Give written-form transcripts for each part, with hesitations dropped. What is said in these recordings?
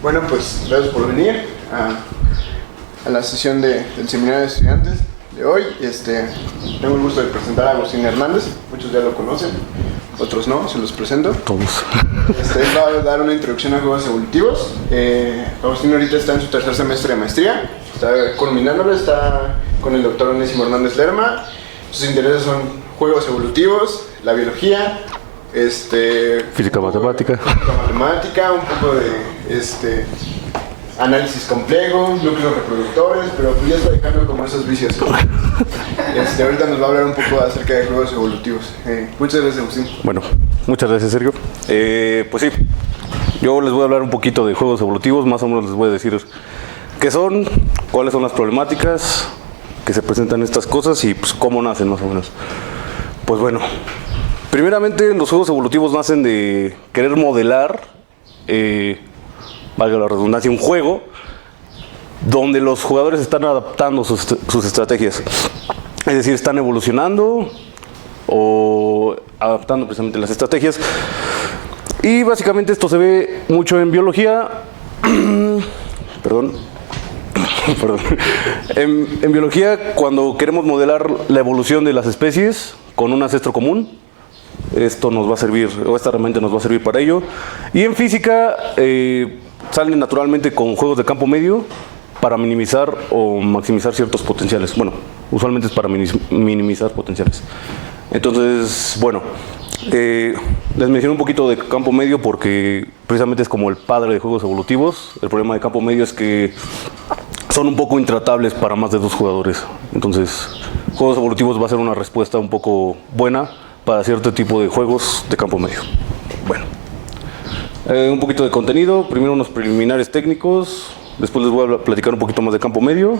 Bueno, pues gracias por venir a la sesión del seminario de estudiantes de hoy. Tengo el gusto de presentar a Agustín Hernández. Muchos ya lo conocen, otros no, se los presento. Todos. Él va a dar una introducción a juegos evolutivos. Agustín ahorita está en su tercer semestre de maestría, está culminándolo, está con el doctor Onésimo Hernández Lerma. Sus intereses son juegos evolutivos, la biología, física matemática, un poco de análisis complejo, núcleos reproductores, pero pues ya está dejando como esos vicios. Ahorita nos va a hablar un poco acerca de juegos evolutivos. Muchas gracias, Agustín. Bueno, muchas gracias, Sergio. Pues sí, yo les voy a hablar un poquito de juegos evolutivos, más o menos les voy a decir qué son, cuáles son las problemáticas que se presentan estas cosas y pues cómo nacen más o menos. Pues bueno, primeramente los juegos evolutivos nacen de querer modelar, valga la redundancia, un juego donde los jugadores están adaptando sus estrategias. Es decir, están evolucionando o adaptando precisamente las estrategias. Y básicamente esto se ve mucho en biología. Perdón. En biología, cuando queremos modelar la evolución de las especies con un ancestro común, esto nos va a servir, o esta herramienta nos va a servir para ello. Y en física, salen naturalmente con juegos de campo medio para minimizar o maximizar ciertos potenciales. Bueno, usualmente es para minimizar potenciales. Entonces, bueno, les mencioné un poquito de campo medio porque precisamente es como el padre de juegos evolutivos. El problema de campo medio es que son un poco intratables para más de dos jugadores. Entonces, juegos evolutivos va a ser una respuesta un poco buena para cierto tipo de juegos de campo medio. Bueno, un poquito de contenido, primero unos preliminares técnicos, después les voy a platicar un poquito más de campo medio,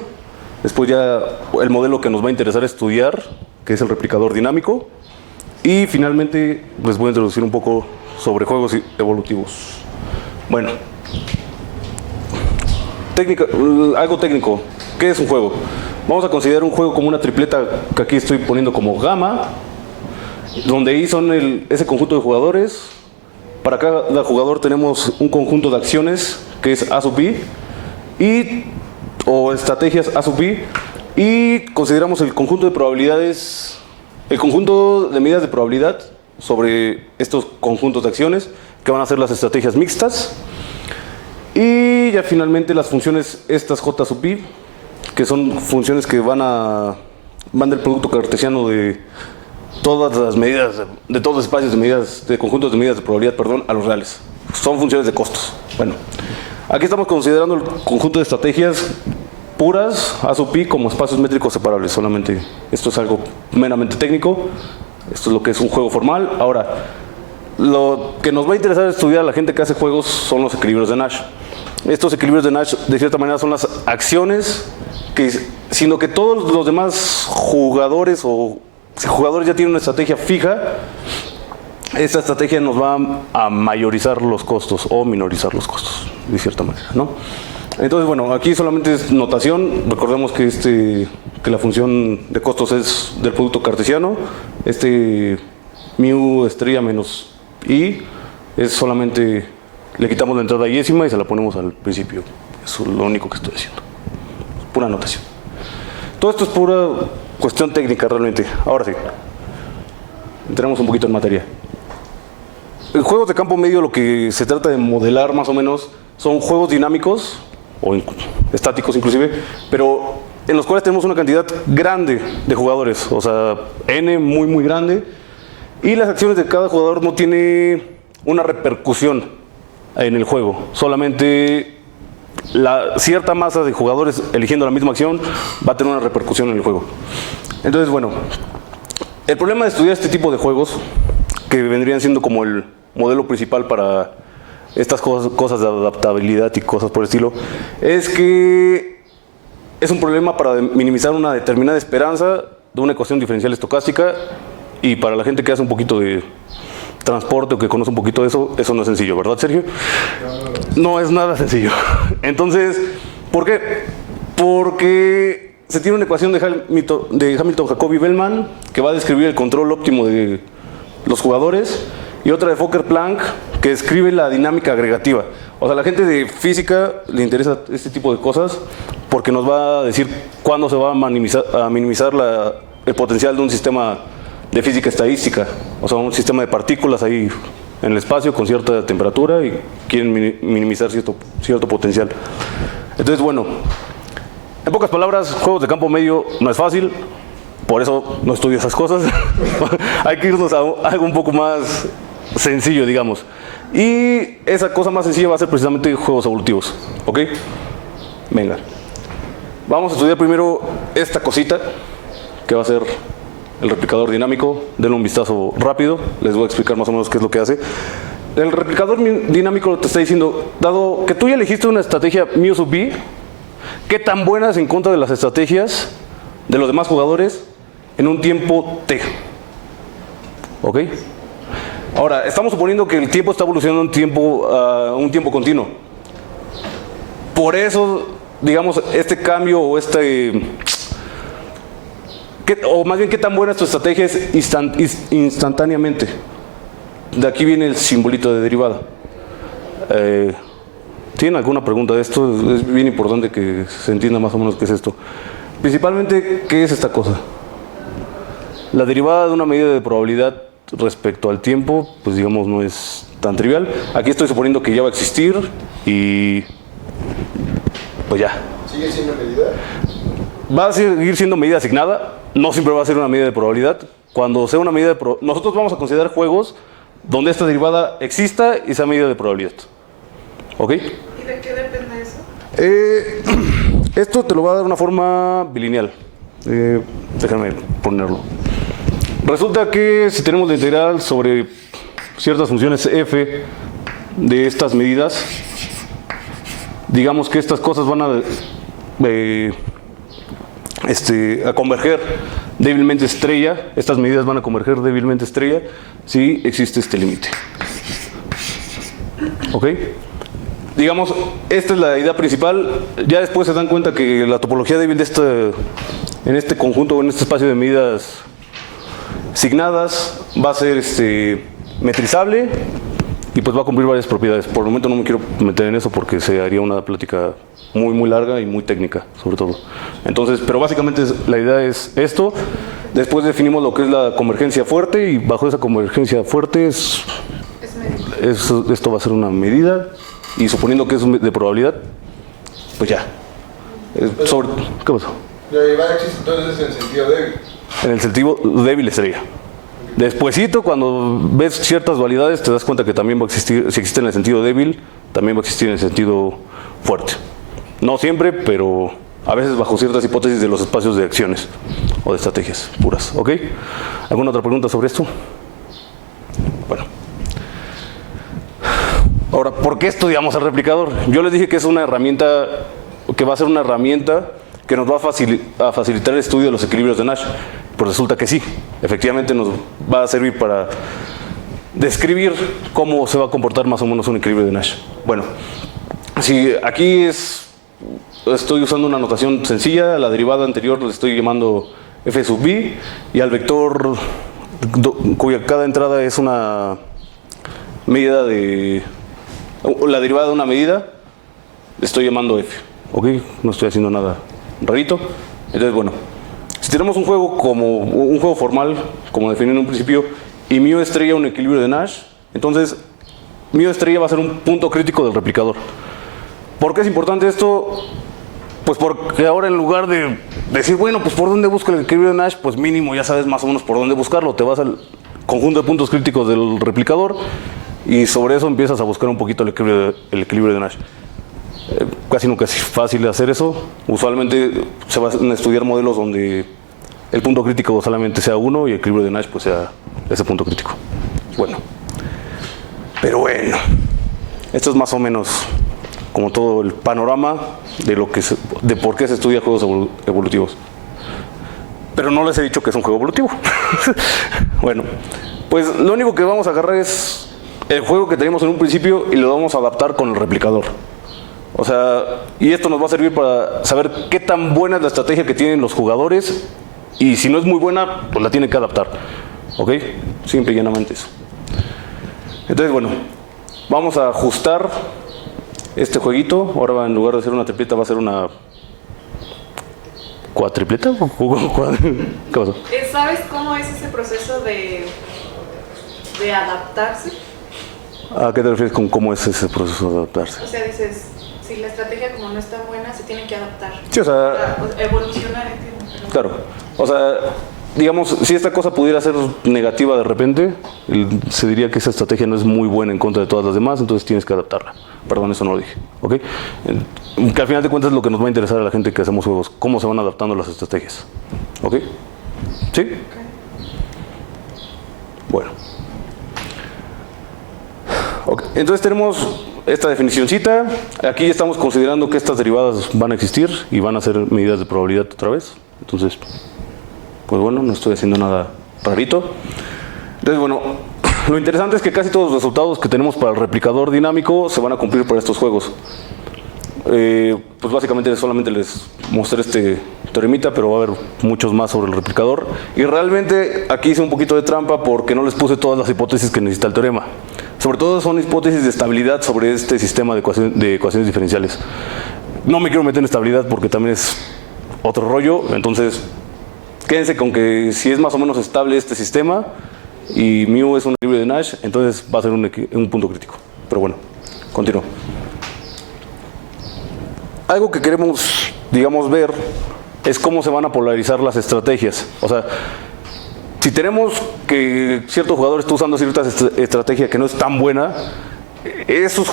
después ya el modelo que nos va a interesar estudiar, que es el replicador dinámico, y finalmente les voy a introducir un poco sobre juegos evolutivos. Bueno, algo técnico, ¿qué es un juego? Vamos a considerar un juego como una tripleta que aquí estoy poniendo como gamma, donde I son ese conjunto de jugadores. Para cada jugador tenemos un conjunto de acciones que es A sub I o estrategias A sub I, y consideramos el conjunto de probabilidades, el conjunto de medidas de probabilidad sobre estos conjuntos de acciones que van a ser las estrategias mixtas. Y ya finalmente las funciones estas J sub I, que son funciones que van del producto cartesiano de todas las medidas, de todos los espacios de medidas, de conjuntos de medidas de probabilidad, perdón, a los reales. Son funciones de costos. Bueno, aquí estamos considerando el conjunto de estrategias puras, A sub I, como espacios métricos separables. Solamente esto es algo meramente técnico. Esto es lo que es un juego formal. Ahora, lo que nos va a interesar estudiar a la gente que hace juegos son los equilibrios de Nash. Estos equilibrios de Nash, de cierta manera, son las acciones sino que todos los demás jugadores, o si jugadores ya tienen una estrategia fija, esta estrategia nos va a mayorizar los costos o minorizar los costos, de cierta manera, ¿no? Entonces, bueno, aquí solamente es notación. Recordemos que la función de costos es del producto cartesiano. Mu estrella menos I es solamente, le quitamos la entrada yésima y se la ponemos al principio. Eso es lo único que estoy haciendo. Pura notación. Todo esto es pura cuestión técnica realmente. Ahora sí, entremos un poquito en materia. En juegos de campo medio lo que se trata de modelar más o menos son juegos dinámicos o estáticos inclusive, pero en los cuales tenemos una cantidad grande de jugadores, o sea, N muy grande, y las acciones de cada jugador no tiene una repercusión en el juego, solamente cierta masa de jugadores eligiendo la misma acción va a tener una repercusión en el juego. Entonces, bueno, el problema de estudiar este tipo de juegos, que vendrían siendo como el modelo principal para estas cosas de adaptabilidad y cosas por el estilo, es que es un problema para minimizar una determinada esperanza de una ecuación diferencial estocástica, y para la gente que hace un poquito de transporte o que conoce un poquito de eso, eso no es sencillo, ¿verdad, Sergio? No es nada sencillo. Entonces, ¿por qué? Porque se tiene una ecuación de Hamilton, Jacobi, Bellman, que va a describir el control óptimo de los jugadores, y otra de Fokker-Planck, que describe la dinámica agregativa. O sea, a la gente de física le interesa este tipo de cosas porque nos va a decir cuándo se va a minimizar el potencial de un sistema de física estadística. O sea, un sistema de partículas ahí en el espacio con cierta temperatura y quieren minimizar cierto potencial. Entonces, bueno, en pocas palabras, juegos de campo medio no es fácil, por eso no estudio esas cosas. Hay que irnos a algo un poco más sencillo, digamos. Y esa cosa más sencilla va a ser precisamente juegos evolutivos, ¿ok? Venga. Vamos a estudiar primero esta cosita, que va a ser el replicador dinámico. Denle un vistazo rápido, les voy a explicar más o menos qué es lo que hace. El replicador dinámico te está diciendo, dado que tú ya elegiste una estrategia mu sub b, ¿qué tan buena es en contra de las estrategias de los demás jugadores en un tiempo t? ¿Ok? Ahora, estamos suponiendo que el tiempo está evolucionando un tiempo continuo. Por eso, digamos, este cambio o o más bien, ¿qué tan buena es tu estrategia es instantáneamente? De aquí viene el simbolito de derivada. ¿Tienen alguna pregunta de esto? Es bien importante que se entienda más o menos qué es esto. Principalmente, ¿qué es esta cosa? La derivada de una medida de probabilidad respecto al tiempo, pues digamos, no es tan trivial. Aquí estoy suponiendo que ya va a existir y pues ya. ¿Sigue siendo medida? Va a seguir siendo medida asignada, no siempre va a ser una medida de probabilidad. Cuando sea una medida de probabilidad, nosotros vamos a considerar juegos donde esta derivada exista y sea medida de probabilidad. ¿Ok? ¿Y de qué depende eso? Esto te lo va a dar una forma bilineal. Déjame ponerlo. Resulta que si tenemos la integral sobre ciertas funciones f de estas medidas, digamos que estas cosas van a converger débilmente estrella, estas medidas van a converger débilmente estrella si existe este límite. ¿Ok? Digamos, esta es la idea principal. Ya después se dan cuenta que la topología débil de en este conjunto o en este espacio de medidas asignadas va a ser metrizable y pues va a cumplir varias propiedades. Por el momento no me quiero meter en eso porque se haría una plática muy larga y muy técnica, sobre todo. Entonces, pero básicamente la idea es esto. Después definimos lo que es la convergencia fuerte y bajo esa convergencia fuerte esto va a ser una medida y suponiendo que es de probabilidad, pues ya. ¿Qué pasó? La derivada existe entonces en el sentido débil. En el sentido débil estrella. Despuésito, cuando ves ciertas dualidades, te das cuenta que también va a existir, si existe en el sentido débil, también va a existir en el sentido fuerte. No siempre, pero a veces bajo ciertas hipótesis de los espacios de acciones o de estrategias puras. ¿Ok? ¿Alguna otra pregunta sobre esto? Bueno. Ahora, ¿por qué estudiamos el replicador? Yo les dije que es una herramienta, que va a ser una herramienta que nos va a facilitar el estudio de los equilibrios de Nash. Pues resulta que sí, efectivamente nos va a servir para describir cómo se va a comportar más o menos un equilibrio de Nash. Bueno, si aquí estoy usando una notación sencilla, a la derivada anterior le estoy llamando f sub b y al vector cuya cada entrada es una medida la derivada de una medida, le estoy llamando f. ¿Ok? No estoy haciendo nada rarito. Entonces, bueno, si tenemos un juego formal, como definí en un principio, y mu estrella un equilibrio de Nash, entonces mu estrella va a ser un punto crítico del replicador. ¿Por qué es importante esto? Pues porque ahora en lugar de decir, bueno, pues por dónde busco el equilibrio de Nash, pues mínimo ya sabes más o menos por dónde buscarlo. Te vas al conjunto de puntos críticos del replicador y sobre eso empiezas a buscar un poquito el equilibrio de Nash. Casi nunca es fácil hacer eso. Usualmente se van a estudiar modelos donde el punto crítico solamente sea 1 y el equilibrio de Nash pues sea ese punto crítico. Bueno, pero bueno, esto es más o menos como todo el panorama de por qué se estudia juegos evolutivos. Pero no les he dicho que es un juego evolutivo. Bueno, pues lo único que vamos a agarrar es el juego que teníamos en un principio y lo vamos a adaptar con el replicador. O sea, y esto nos va a servir para saber qué tan buena es la estrategia que tienen los jugadores y si no es muy buena, pues la tienen que adaptar. ¿Ok? Simple y llanamente eso. Entonces, bueno, Vamos a ajustar este jueguito. Ahora en lugar de ser una tripleta va a ser una cuatripleta. ¿Qué pasó? ¿Sabes cómo es ese proceso de adaptarse? ¿A qué te refieres con cómo es ese proceso de adaptarse? O sea, dices, si la estrategia como no está buena, se tiene que adaptar. Sí, o sea, Para evolucionar, entiendo. Pero... claro. O sea, digamos, si esta cosa pudiera ser negativa de repente, se diría que esa estrategia no es muy buena en contra de todas las demás, entonces tienes que adaptarla. Perdón, eso no lo dije. ¿Ok? Que al final de cuentas es lo que nos va a interesar a la gente que hacemos juegos, cómo se van adaptando las estrategias. ¿Ok? ¿Sí? Okay. Bueno. Okay. Entonces tenemos esta definicióncita. Aquí estamos considerando que estas derivadas van a existir y van a ser medidas de probabilidad otra vez. Entonces, pues bueno, no estoy haciendo nada rarito. Entonces, bueno, lo interesante es que casi todos los resultados que tenemos para el replicador dinámico se van a cumplir para estos juegos. Pues básicamente solamente les mostré este teoremita, pero va a haber muchos más sobre el replicador. Y realmente aquí hice un poquito de trampa porque no les puse todas las hipótesis que necesita el teorema. Sobre todo son hipótesis de estabilidad sobre este sistema de ecuaciones diferenciales. No me quiero meter en estabilidad porque también es otro rollo, entonces quédense con que si es más o menos estable este sistema y mu es un equilibrio de Nash, entonces va a ser un punto crítico. Pero bueno, continúo. Algo que queremos, digamos, ver es cómo se van a polarizar las estrategias. O sea, si tenemos que cierto jugador está usando cierta estrategia que no es tan buena,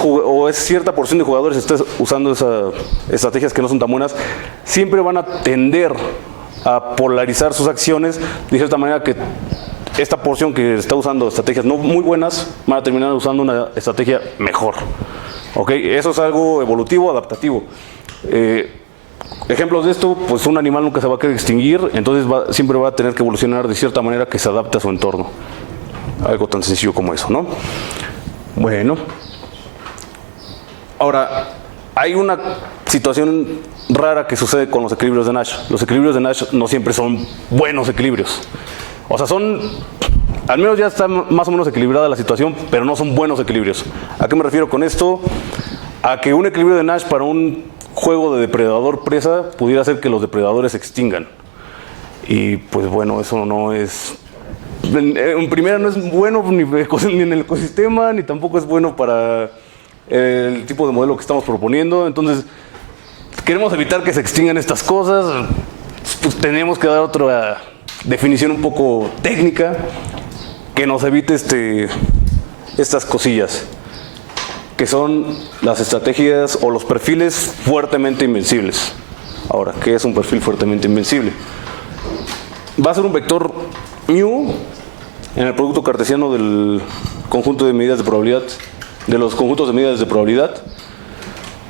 o es cierta porción de jugadores está usando esas estrategias que no son tan buenas, siempre van a tender a polarizar sus acciones de cierta manera que esta porción que está usando estrategias no muy buenas van a terminar usando una estrategia mejor. ¿Ok? Eso es algo evolutivo, adaptativo. Ejemplos de esto, pues un animal nunca se va a querer extinguir, entonces siempre va a tener que evolucionar de cierta manera que se adapte a su entorno. Algo tan sencillo como eso, ¿no? Bueno. Ahora, hay una situación rara que sucede con los equilibrios de Nash. Los equilibrios de Nash no siempre son buenos equilibrios. O sea, al menos ya está más o menos equilibrada la situación, pero no son buenos equilibrios. ¿A qué me refiero con esto? A que un equilibrio de Nash para un juego de depredador-presa pudiera hacer que los depredadores se extingan. Y pues bueno, eso no es... En primera no es bueno ni en el ecosistema, ni tampoco es bueno para el tipo de modelo que estamos proponiendo. Entonces, queremos evitar que se extingan estas cosas, pues tenemos que dar otra definición un poco técnica que nos evite estas cosillas, que son las estrategias o los perfiles fuertemente invencibles. Ahora, ¿qué es un perfil fuertemente invencible? Va a ser un vector mu en el producto cartesiano del conjunto de medidas de probabilidad, de los conjuntos de medidas de probabilidad,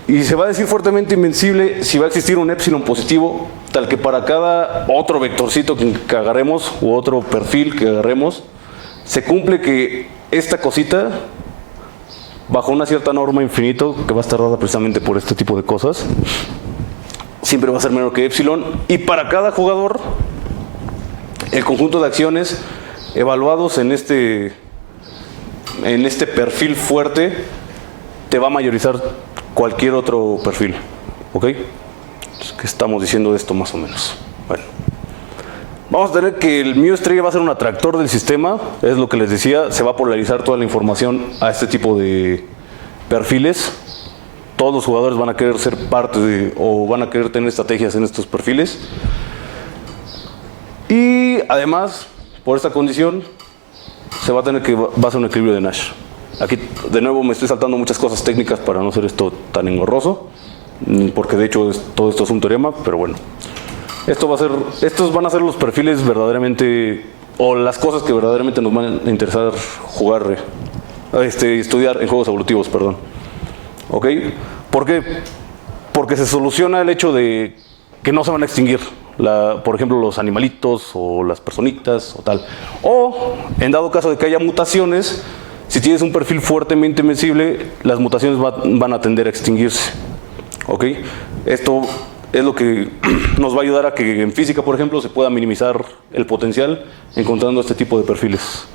y se va a decir fuertemente invencible si va a existir un épsilon positivo, tal que para cada otro vectorcito que agarremos u otro perfil que agarremos, se cumple que esta cosita, bajo una cierta norma infinito, que va a estar dada precisamente por este tipo de cosas, siempre va a ser menor que epsilon, y para cada jugador, el conjunto de acciones evaluados en este perfil fuerte te va a mayorizar cualquier otro perfil. ¿Ok? ¿Qué estamos diciendo de esto más o menos? Bueno, vamos a tener que el mu estrella va a ser un atractor del sistema, es lo que les decía, se va a polarizar toda la información a este tipo de perfiles. Todos los jugadores van a querer ser parte o van a querer tener estrategias en estos perfiles. Y además, por esta condición, se va a tener que va a ser un equilibrio de Nash. Aquí, de nuevo, me estoy saltando muchas cosas técnicas para no hacer esto tan engorroso, porque de hecho todo esto es un teorema, pero bueno. Estos van a ser los perfiles verdaderamente, o las cosas que verdaderamente nos van a interesar estudiar en juegos evolutivos, perdón. ¿Ok? ¿Por qué? Porque se soluciona el hecho de que no se van a extinguir. Por ejemplo, los animalitos o las personitas o tal. O, en dado caso de que haya mutaciones, si tienes un perfil fuertemente invencible, las mutaciones van a tender a extinguirse. ¿Ok? Esto es lo que nos va a ayudar a que en física, por ejemplo, se pueda minimizar el potencial encontrando este tipo de perfiles.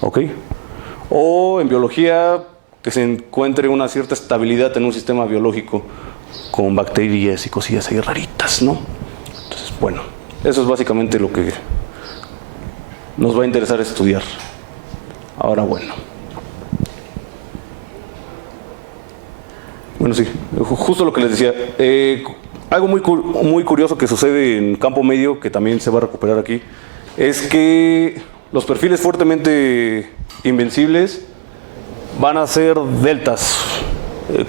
¿Ok? O en biología, que se encuentre una cierta estabilidad en un sistema biológico con bacterias y cosillas ahí raritas, ¿no? Entonces, bueno, eso es básicamente lo que nos va a interesar estudiar. Ahora, bueno, sí, justo lo que les decía. Algo muy curioso que sucede en campo medio, que también se va a recuperar aquí, es que los perfiles fuertemente invencibles van a ser deltas,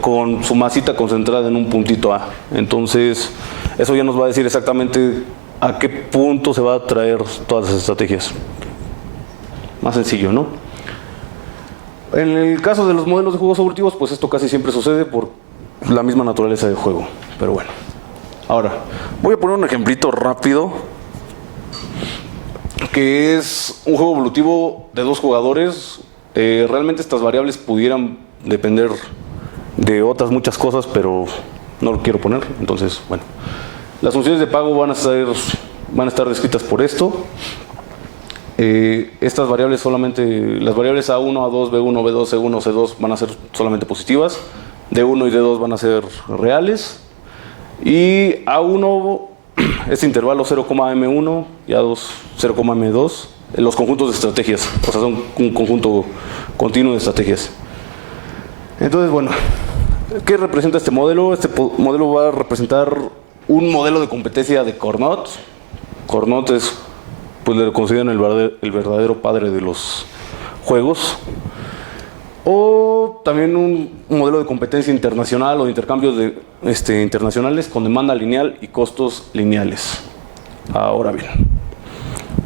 con su masita concentrada en un puntito A. Entonces, eso ya nos va a decir exactamente a qué punto se va a traer todas las estrategias. Más sencillo, ¿no? En el caso de los modelos de juegos evolutivos, pues esto casi siempre sucede por la misma naturaleza del juego. Pero bueno. Ahora, voy a poner un ejemplito rápido, que es un juego evolutivo de 2 jugadores. Realmente estas variables pudieran depender de otras muchas cosas, pero no lo quiero poner. Entonces, bueno, las funciones de pago van a estar descritas por esto. Estas variables solamente, las variables A1, A2, B1, B2, C1, C2 van a ser solamente positivas. D1 y D2 van a ser reales. Y A1, este intervalo 0,M1 y A2, 0,M2, los conjuntos de estrategias, o sea, son un conjunto continuo de estrategias. Entonces, bueno, ¿qué representa este modelo? Este modelo va a representar un modelo de competencia de Cournot. Cournot es, pues le consideran el verdadero padre de los juegos. O también un modelo de competencia internacional o de intercambios internacionales con demanda lineal y costos lineales. Ahora bien,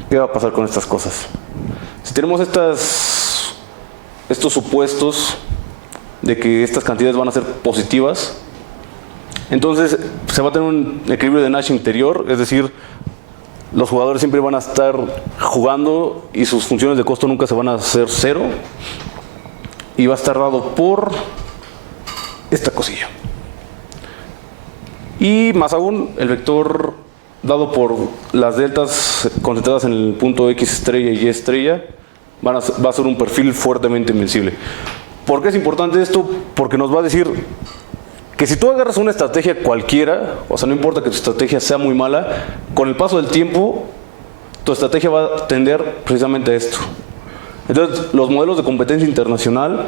¿qué va a pasar con estas cosas? Si tenemos estos supuestos de que estas cantidades van a ser positivas, entonces se va a tener un equilibrio de Nash interior, es decir, los jugadores siempre van a estar jugando y sus funciones de costo nunca se van a hacer 0. Y va a estar dado por esta cosilla. Y más aún, el vector dado por las deltas concentradas en el punto X estrella y Y estrella va a ser un perfil fuertemente invencible. ¿Por qué es importante esto? Porque nos va a decir que si tú agarras una estrategia cualquiera, o sea, no importa que tu estrategia sea muy mala, con el paso del tiempo, tu estrategia va a tender precisamente a esto. Entonces, los modelos de competencia internacional,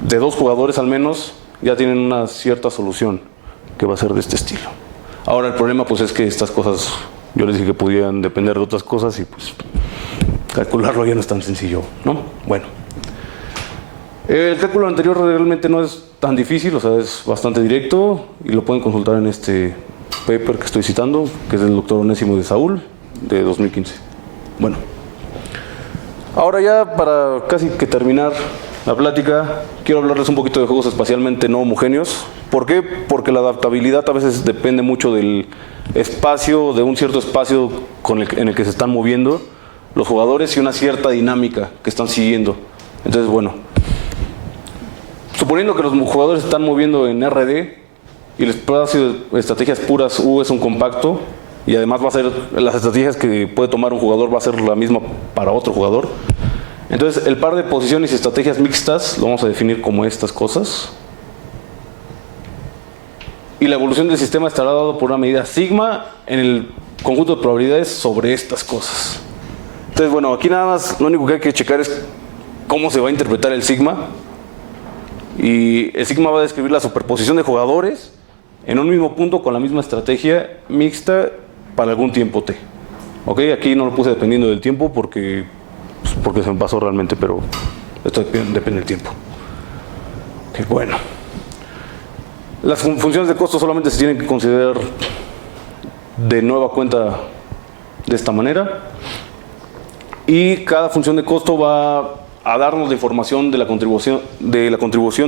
de 2 jugadores al menos, ya tienen una cierta solución, que va a ser de este estilo. Ahora, el problema pues es que estas cosas, yo les dije que podían depender de otras cosas y pues calcularlo ya no es tan sencillo, ¿no? Bueno. El cálculo anterior realmente no es tan difícil, o sea, es bastante directo y lo pueden consultar en este paper que estoy citando, que es del doctor Onésimo de Saúl, de 2015. Bueno. Ahora ya para casi que terminar la plática, quiero hablarles un poquito de juegos espacialmente no homogéneos. ¿Por qué? Porque la adaptabilidad a veces depende mucho del espacio, de un cierto espacio en el que se están moviendo los jugadores y una cierta dinámica que están siguiendo. Entonces, bueno, suponiendo que los jugadores se están moviendo en RD y el espacio de estrategias puras U es un compacto, y además va a ser, las estrategias que puede tomar un jugador va a ser la misma para otro jugador. Entonces, el par de posiciones y estrategias mixtas lo vamos a definir como estas cosas. Y la evolución del sistema estará dado por una medida sigma en el conjunto de probabilidades sobre estas cosas. Entonces, bueno, aquí nada más lo único que hay que checar es cómo se va a interpretar el sigma. Y el sigma va a describir la superposición de jugadores en un mismo punto con la misma estrategia mixta para algún tiempo t. Ok, aquí no lo puse dependiendo del tiempo porque se me pasó realmente, pero esto depende del tiempo. Ok, bueno. Las funciones de costo solamente se tienen que considerar de nueva cuenta de esta manera. Y cada función de costo va a darnos la información de la contribución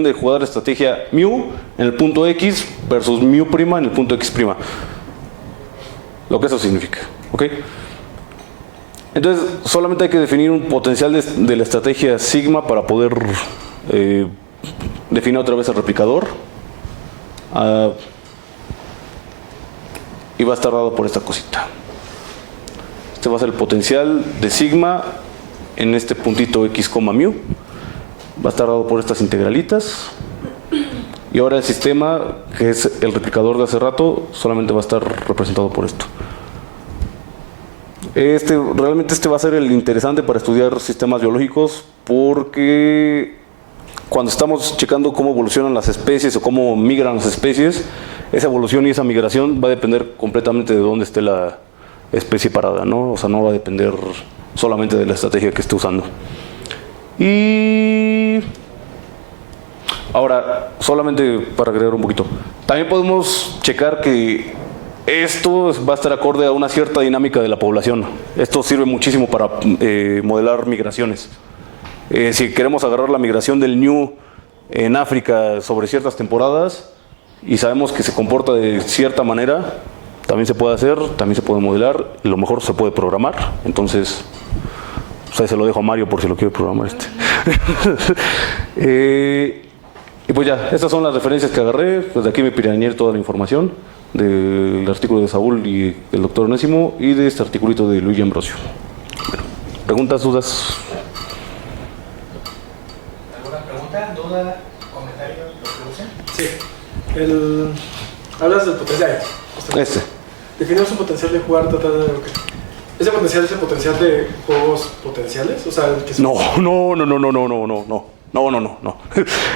de jugador de estrategia mu en el punto X versus mu' en el punto X'. Lo que eso significa. ¿Ok? Entonces, solamente hay que definir un potencial de la estrategia sigma para poder definir otra vez el replicador. Y va a estar dado por esta cosita. Este va a ser el potencial de sigma en este puntito X, mu. va a estar dado por estas integralitas. Y ahora el sistema, que es el replicador de hace rato, solamente va a estar representado por esto. Realmente este va a ser el interesante para estudiar sistemas biológicos, porque cuando estamos checando cómo evolucionan las especies o cómo migran las especies, esa evolución y esa migración va a depender completamente de dónde esté la especie parada, ¿no? O sea, no va a depender solamente de la estrategia que esté usando. Y ahora, solamente para agregar un poquito, también podemos checar que esto va a estar acorde a una cierta dinámica de la población. Esto sirve muchísimo para modelar migraciones. Si queremos agarrar la migración del ñu en África sobre ciertas temporadas y sabemos que se comporta de cierta manera, también se puede hacer, también se puede modelar, y lo mejor se puede programar. Entonces, pues ahí se lo dejo a Mario por si lo quiere programar y pues ya, estas son las referencias que agarré. Desde aquí me pirañé toda la información del artículo de Saúl y del doctor Onésimo y de este articulito de Luigi Ambrosio. Bueno, ¿preguntas, dudas? ¿Alguna pregunta, duda, comentario, lo que usen? Sí. Hablas del potencial. Definimos un potencial de jugar, tratar de... ¿Ese potencial es el potencial de juegos potenciales? O sea, el que... No. O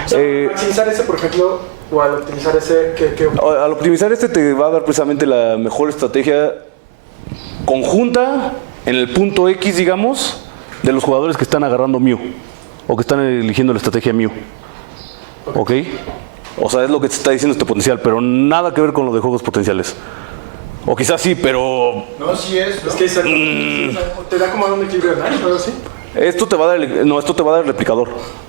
sea, maximizar ese, por ejemplo, o al optimizar ese, ¿qué? Al optimizar este te va a dar precisamente la mejor estrategia conjunta en el punto X, digamos, de los jugadores que están agarrando Mew o que están eligiendo la estrategia Mew. ¿Ok? O sea, es lo que te está diciendo este potencial, pero nada que ver con lo de juegos potenciales. O quizás sí, pero... No, sí es, ¿no? Es que exacto. Te da como un equilibrio, ¿no? ¿Algo así? Esto te va a dar el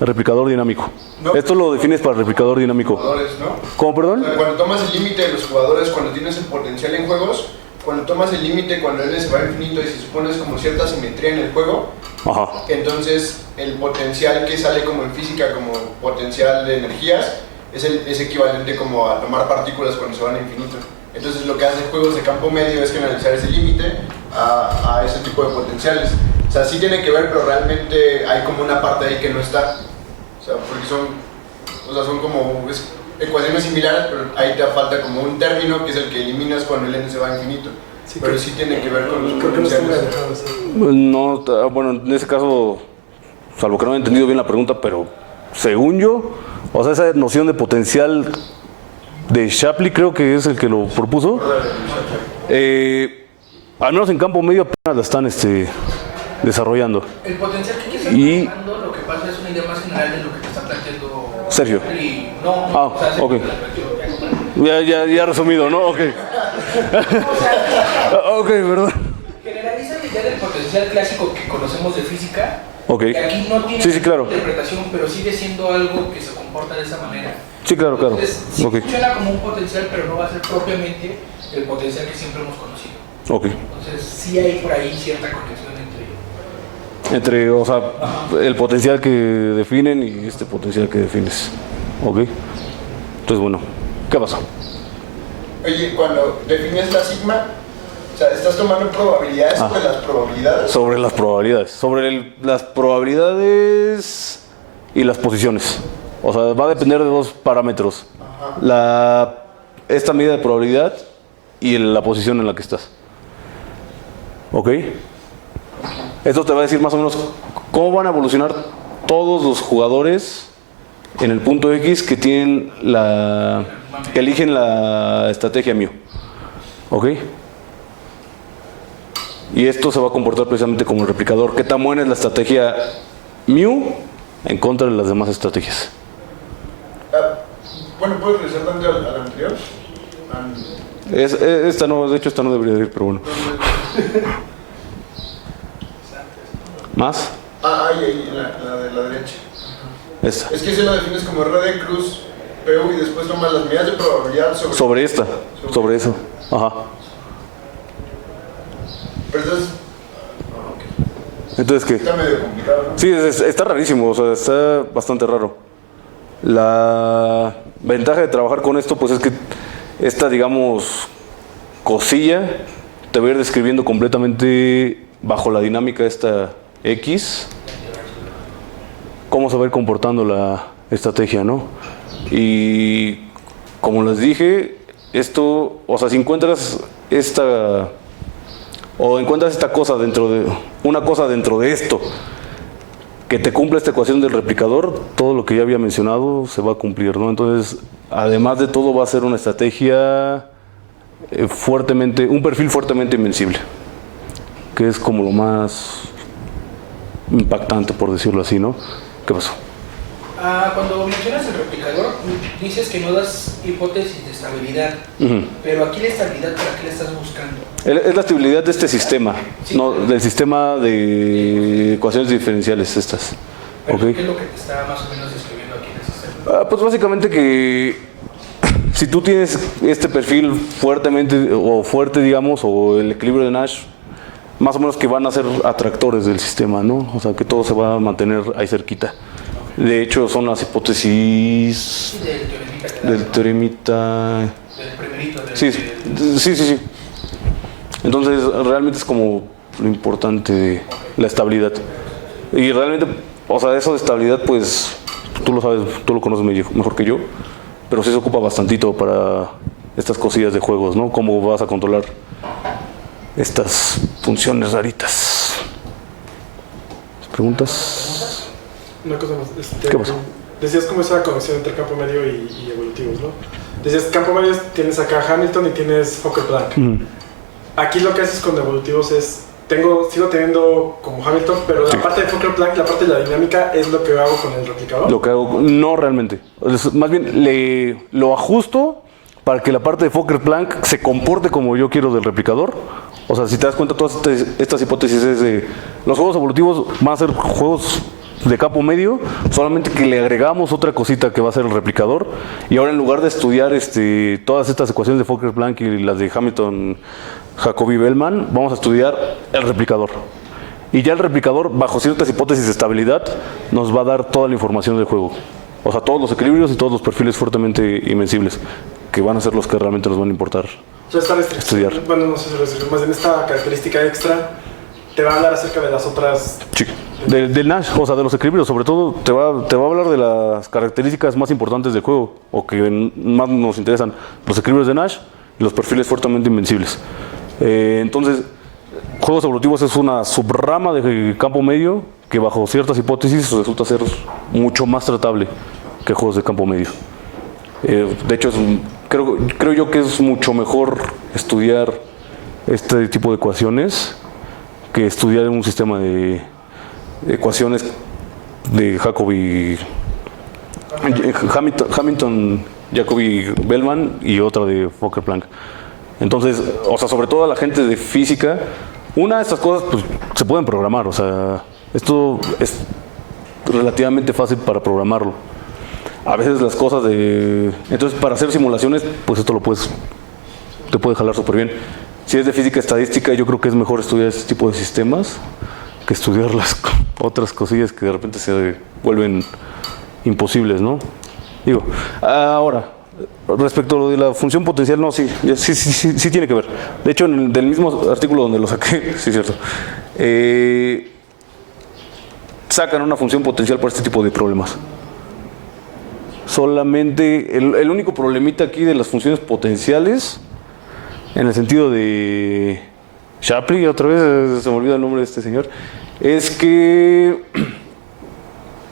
replicador dinámico. No. Esto lo defines para el replicador dinámico. Jugadores, ¿no? ¿Cómo, perdón? O sea, cuando tomas el límite de los jugadores, cuando tienes el potencial en juegos, cuando tomas el límite, cuando N se va a infinito y se supones como cierta simetría en el juego, Ajá. entonces el potencial que sale como en física, como potencial de energías, es equivalente como a tomar partículas cuando se van a infinito. Entonces lo que hace juegos de campo medio es generalizar ese límite a ese tipo de potenciales. O sea, sí tiene que ver, pero realmente hay como una parte ahí que no está. O sea, porque son como ecuaciones similares, pero ahí te falta como un término que es el que eliminas cuando el n se va a infinito. Sí, pero sí tiene que ver con los potenciales. No, bueno, en ese caso, salvo que no he entendido bien la pregunta, pero según yo, o sea, esa noción de potencial de Shapley creo que es el que lo propuso. Al menos en campo medio apenas la están desarrollando. El potencial que estás trabajando, lo que pasa es una idea más general de lo que te está planteando Sergio. Y no, o sea, ok. Ya resumido, ¿no? Ok. Ok, perdón. Generaliza la idea del potencial clásico que conocemos de física. Ok. Que aquí no tiene Sí, claro. interpretación, pero sigue siendo algo que se comporta de esa manera. Sí, claro. Entonces, sí Okay. funciona como un potencial, pero no va a ser propiamente el potencial que siempre hemos conocido. Ok. Entonces, sí hay por ahí cierta conexión entre... O sea, el potencial que definen y este potencial que defines. Ok. Entonces, bueno, ¿qué pasa? Oye, cuando defines la sigma, o sea, ¿estás tomando probabilidades sobre las probabilidades? Sobre las probabilidades. Sobre las probabilidades y las posiciones. O sea, va a depender de dos parámetros. Esta medida de probabilidad y la posición en la que estás. ¿Ok? Esto te va a decir más o menos cómo van a evolucionar todos los jugadores en el punto X que tienen que eligen la estrategia Mew. ¿Ok? Y esto se va a comportar precisamente como el replicador. ¿Qué tan buena es la estrategia Mew en contra de las demás estrategias? Bueno, ¿puedes regresar tanto al anterior? Esta no, de hecho esta no debería ir, pero bueno. ¿Más? Ahí, la de la derecha. Esta. Es que si lo defines como red de cruz, PU, y después tomas las medidas de probabilidad sobre esta, sobre eso. Ajá. Pero Entonces, ¿qué? está medio complicado, ¿no? Sí, está rarísimo, o sea, está bastante raro. La ventaja de trabajar con esto, pues es que esta, digamos, cosilla te va a ir describiendo completamente bajo la dinámica esta X. cómo se va a ir comportando la estrategia, ¿no? Y como les dije, esto, o sea, si encuentras esta cosa una cosa dentro de esto, que te cumpla esta ecuación del replicador, todo lo que ya había mencionado se va a cumplir, ¿no? Entonces, además de todo, va a ser una estrategia un perfil fuertemente invencible, que es como lo más impactante, por decirlo así, ¿no? ¿Qué pasó? Cuando mencionas el replicador, dices que no das hipótesis de estabilidad, pero aquí la estabilidad, ¿para qué la estás buscando? Es la estabilidad de este sistema, Sí, no, pero- del sistema de ecuaciones diferenciales estas. Pero ¿Ok? ¿qué es lo que te está más o menos describiendo aquí en el sistema? Pues básicamente que si tú tienes este perfil fuerte, digamos, o el equilibrio de Nash, más o menos que van a ser atractores del sistema, ¿no? O sea, que todo se va a mantener ahí cerquita. De hecho, son las hipótesis Sí, del teoremita que das, del ¿no? teoremita. Del primerito, del, Sí, del- sí. Entonces, realmente es como lo importante de la estabilidad. Y realmente, o sea, eso de estabilidad, pues, tú lo sabes, tú lo conoces mejor que yo, pero sí se ocupa bastantito para estas cosillas de juegos, ¿no? Cómo vas a controlar estas funciones raritas. ¿Preguntas? Una cosa más. ¿Qué pasó? Decías cómo es la conexión entre campo medio y evolutivos, ¿no? Decías campo medio, tienes acá Hamilton y tienes Fokker-Planck. Aquí lo que haces con evolutivos es, sigo teniendo como Hamilton, pero la parte de Fokker-Planck, la parte de la dinámica es lo que hago con el replicador. Lo que hago, no realmente. Más bien, lo ajusto para que la parte de Fokker-Planck se comporte como yo quiero del replicador. O sea, si te das cuenta, todas estas hipótesis es de... Los juegos evolutivos van a ser juegos de campo medio, solamente que le agregamos otra cosita que va a ser el replicador. Y ahora, en lugar de estudiar todas estas ecuaciones de Fokker-Planck y las de Hamilton, Jacobi, Bellman, vamos a estudiar el replicador. Y ya el replicador, bajo ciertas hipótesis de estabilidad, nos va a dar toda la información del juego. O sea, todos los equilibrios y todos los perfiles fuertemente invencibles, que van a ser los que realmente nos van a importar. O sea, esta restricción, Estudiar. bueno, no sé si restricción, más bien esta característica extra te va a hablar acerca de las otras. Sí. Del Nash, o sea, de los equilibrios, sobre todo te va a hablar de las características más importantes del juego, o que más nos interesan, los equilibrios de Nash y los perfiles fuertemente invencibles. Entonces, juegos evolutivos es una subrama de campo medio que bajo ciertas hipótesis resulta ser mucho más tratable que juegos de campo medio. De hecho, creo yo que es mucho mejor estudiar este tipo de ecuaciones que estudiar un sistema de ecuaciones de Jacobi, Hamilton, Jacobi, Bellman y otra de Fokker-Planck. Entonces, o sea, sobre todo a la gente de física, una de estas cosas pues, se pueden programar, o sea, esto es relativamente fácil para programarlo. A veces las cosas entonces, para hacer simulaciones, pues esto te puede jalar súper bien. Si es de física estadística, yo creo que es mejor estudiar este tipo de sistemas que estudiar las otras cosillas que de repente se vuelven imposibles, ¿no? Digo, ahora, respecto a lo de la función potencial, no, sí tiene que ver. De hecho, del mismo artículo donde lo saqué, sí es cierto, sacan una función potencial para este tipo de problemas. Solamente, el único problemita aquí de las funciones potenciales, en el sentido de Shapley, otra vez se me olvida el nombre de este señor, es que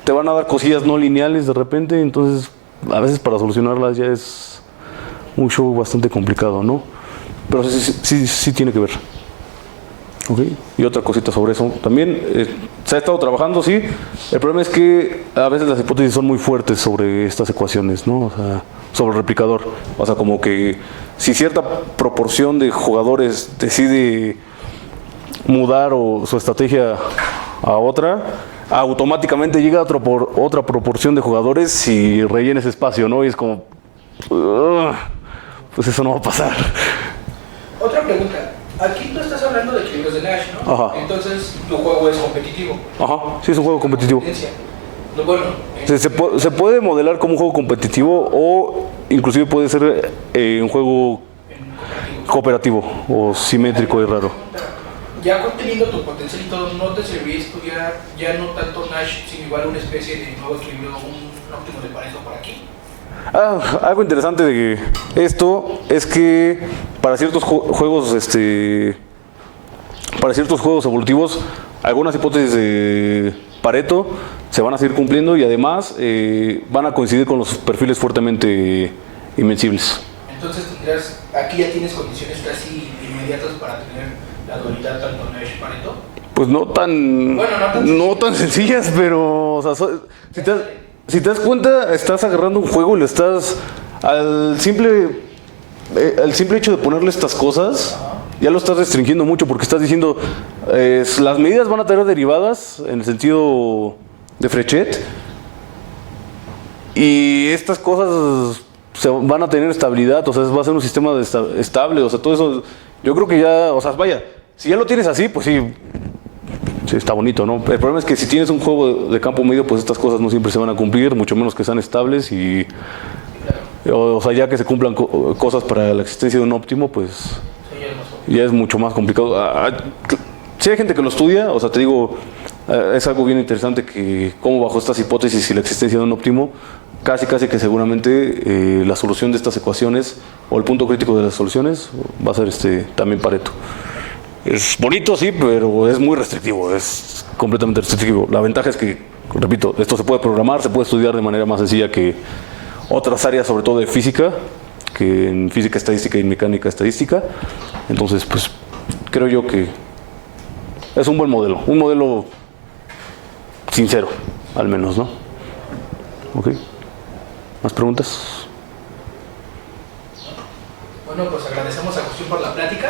te van a dar cosillas no lineales de repente, entonces a veces para solucionarlas ya es un show bastante complicado, ¿no? Pero sí tiene que ver. ¿Ok? Y otra cosita sobre eso. También se ha estado trabajando, sí. El problema es que a veces las hipótesis son muy fuertes sobre estas ecuaciones, ¿no? O sea, sobre el replicador. O sea, como que si cierta proporción de jugadores decide mudar su estrategia a otra, automáticamente llega otra proporción de jugadores y rellena ese espacio, ¿no? Y es como, pues eso no va a pasar. Otra pregunta. Aquí tú estás hablando de equilibrios de Nash, ¿no? Ajá. Entonces, tu juego es competitivo. Ajá, sí es un juego competitivo. No, bueno, Se puede modelar como un juego competitivo o inclusive puede ser un juego cooperativo o simétrico y raro. ya teniendo tu potencial y todo, ¿no te serviría estudiar ya no tanto Nash, sino igual una especie de nuevo equilibrio, un óptimo de Pareto por aquí? Algo interesante de esto es que para ciertos juegos, para ciertos juegos evolutivos, algunas hipótesis de Pareto se van a seguir cumpliendo y además van a coincidir con los perfiles fuertemente invencibles. Entonces aquí ya tienes condiciones casi inmediatas para tener la dualidad tanto Nash-Pareto. Pues no tan sencillas, pero o sea, si te das cuenta, estás agarrando un juego y le estás al simple hecho de ponerle estas cosas, ya lo estás restringiendo mucho porque estás diciendo las medidas van a tener derivadas en el sentido de Frechet y estas cosas van a tener estabilidad, o sea, va a ser un sistema estable, o sea, todo eso, yo creo que ya, o sea, vaya, si ya lo tienes así, pues sí, está bonito, ¿no? El problema es que si tienes un juego de campo medio, pues estas cosas no siempre se van a cumplir, mucho menos que sean estables y, o sea, ya que se cumplan cosas para la existencia de un óptimo, pues ya es mucho más complicado. Si hay gente que lo estudia, o sea, te digo, es algo bien interesante que cómo bajo estas hipótesis y la existencia de un óptimo, casi que seguramente la solución de estas ecuaciones o el punto crítico de las soluciones va a ser también Pareto. Es bonito, sí, pero es muy restrictivo, es completamente restrictivo. La ventaja es que, repito, esto se puede programar, se puede estudiar de manera más sencilla que otras áreas, sobre todo de física, que en física estadística y mecánica estadística. Entonces, pues, creo yo que es un modelo sincero, al menos, ¿no? Ok. ¿Más preguntas? Bueno, pues agradecemos a Agustín por la plática.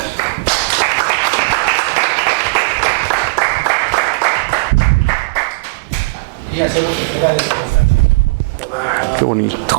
Y hacemos entrega de su constancia. Qué bonito.